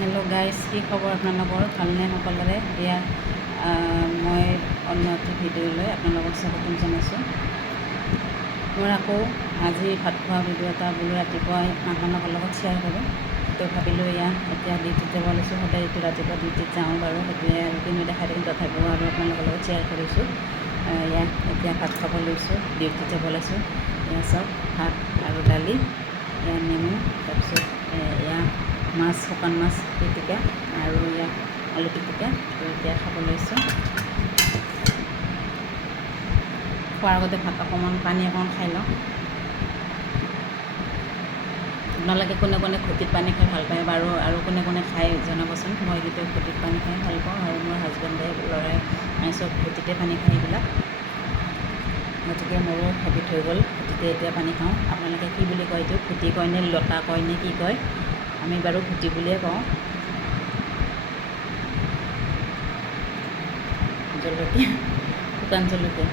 Hello' guys, কি খবৰ আপোনালোকৰ? ভালনে সকলোৰে? এয়া মই অন্য এটি ভিডিঅ' লৈ আপোনালোকক স্বাগতম জনাইছোঁ। মোৰ আকৌ আজি ভাত খোৱা ভিডিঅ' এটা বোলো ৰাতিপুৱাই আপোনালোকৰ লগত শ্বেয়াৰ কৰোঁ। তো ভাবিলোঁ এতিয়া ডিউটিত যাব লৈছোঁ। সদায় এইটো ৰাতিপুৱা ডিউটিত যাওঁ বাৰু, সেইটোৱে আৰু কিনো দেখাই থাকিম। তথাপিও আৰু আপোনালোকৰ লগত শ্বেয়াৰ কৰিছোঁ। এতিয়া ভাত খাব লৈছোঁ, ডিউটিত যাব লৈছোঁ। চাওক, ভাত আৰু দালি, নেমু, তাৰপিছত মাছ, শুকান মাছ পিটিকা আৰু আলু পিটিকা। তো এতিয়া খাব লৈছোঁ। খোৱাৰ আগতে ভাত অকণমান, পানী অকণমান খাই লওঁ। আপোনালোকে কোনে কোনে ঘটিত পানী খাই ভাল পায় বাৰু, আৰু কোনে কোনে খাই জনাবচোন। মই কিন্তু ঘটিত পানী খাই ভাল পাওঁ, আৰু মোৰ হাজবেণ্ডে, ল'ৰাই চব ঘটিতে পানী খায় এইবিলাক। গতিকে মোৰো হেবিট হৈ গ'ল, ঘটিতে এতিয়া পানী খাওঁ। আপোনালোকে কি বুলি কয় এইটো? ঘটি কয় নে লতা কয় নে কি কয়? আমি বাৰু ঘটি বুলিয়ে কওঁ। জলকীয়া, শুকান জলকীয়া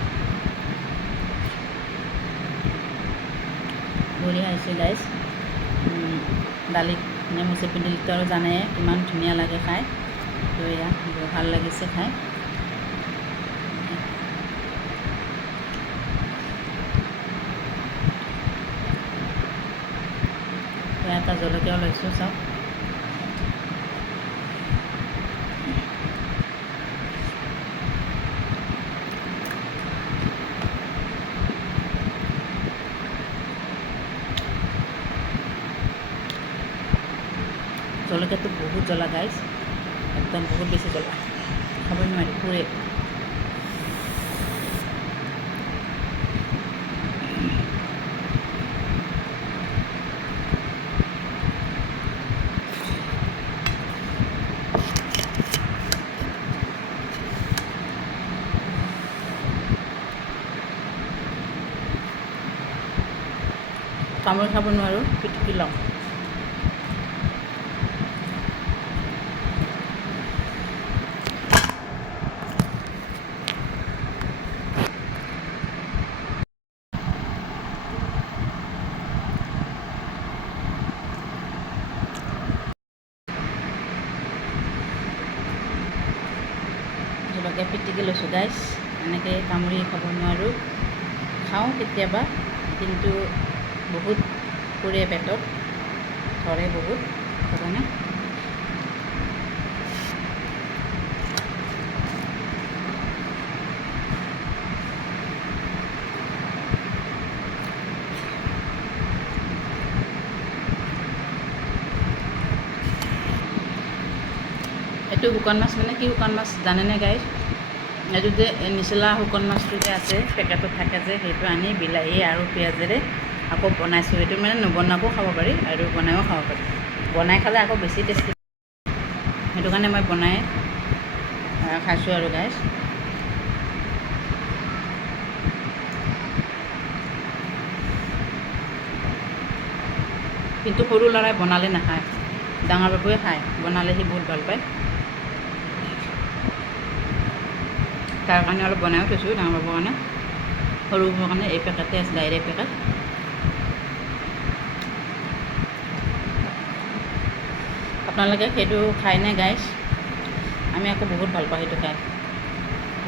বঢ়িয়া হৈছে গাইজ। দালিত নেমু চেপি দিলেতো আৰু জানেই কিমান ধুনীয়া লাগে খাই। তো ভাল লাগিছে খাই। এটা জলকীয়াও লৈছোঁ, চাওক। জলকীয়াটো বহুত জ্বলা গাইজ, একদম বহুত বেছি জ্বলা, খাবই নোৱাৰি, পুৰে। কামুৰি খাব নোৱাৰোঁ, পিটিকি লওঁ। জলকীয়া পিটিকি লৈছোঁ গাইজ। এনেকৈ কামুৰি খাব নোৱাৰোঁ, খাওঁ কেতিয়াবা, কিন্তু বহুত পুৰে পেটত, ধৰে বহুত, সেইকাৰণে। এইটো শুকান মাছ মানে কি শুকান মাছ জানেনে গাইজ? এইটো যে নিচলা শুকান মাছটো যে আছে, পেকেটত থাকে যে, সেইটো আনি বিলাহী আৰু পিঁয়াজেৰে আকৌ বনাইছোঁ। সেইটো মানে নবনোৱাকৈও খাব পাৰি আৰু বনায়ো খাব পাৰি। বনাই খালে আকৌ বেছি টেষ্টি, সেইটো কাৰণে মই বনাই খাইছোঁ আৰু গাইজ। কিন্তু সৰু ল'ৰাই বনালে নাখায়, ডাঙৰ বাবুৱে খায়, বনালে সি বহুত ভাল পায়। তাৰ কাৰণে অলপ বনায়ো থৈছোঁ, ডাঙৰ বাবুৰ কাৰণে। সৰু বাবুৰ কাৰণে এই পেকেটে আছে, ডাইৰেক্ট পেকেট। আপোনালোকে সেইটো খায়নে গাইজ? আমি আকৌ বহুত ভাল পাওঁ সেইটো খাই।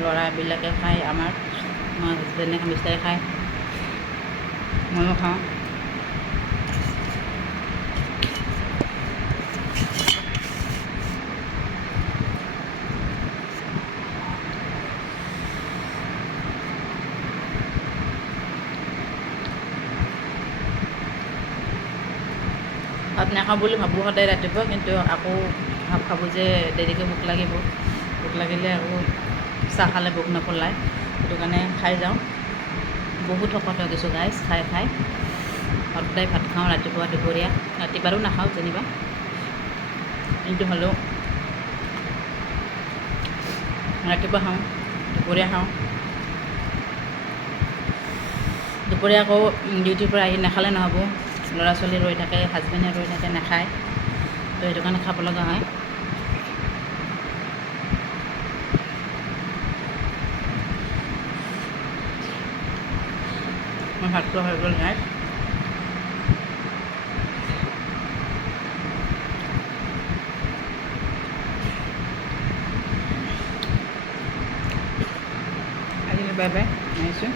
ল'ৰাবিলাকে খায়, আমাৰ হাজবেণ্ডে মিষ্টাৰে খায়, ময়ো খাওঁ। ভাত নাখাওঁ বুলি ভাবোঁ সদায় ৰাতিপুৱা, কিন্তু আকৌ ভাবোঁ যে দেৰিকৈ ভোক লাগিব, ভোক লাগিলে আকৌ চাহ খালে ভোক নপলায়, সেইটো কাৰণে খাই যাওঁ। বহুত শকত হৈ গৈছোঁ গাইজ খাই খাই। সদায় ভাত খাওঁ ৰাতিপুৱা, দুপৰীয়া। ৰাতি বাৰু নাখাওঁ যেনিবা, কিন্তু হ'লেও ৰাতিপুৱা খাওঁ, দুপৰীয়া খাওঁ। দুপৰীয়া আকৌ ডিউটিৰ পৰা আহি নাখালে নহ'ব, ল'ৰা ছোৱালী ৰৈ থাকে, হাজবেণ্ডে ৰৈ থাকে, নাখায়। তো সেইটো কাৰণে খাব লগা হয়। মোৰ ভাতটো হৈ গ'ল গাইজ। বাই বাই আহিছোঁ।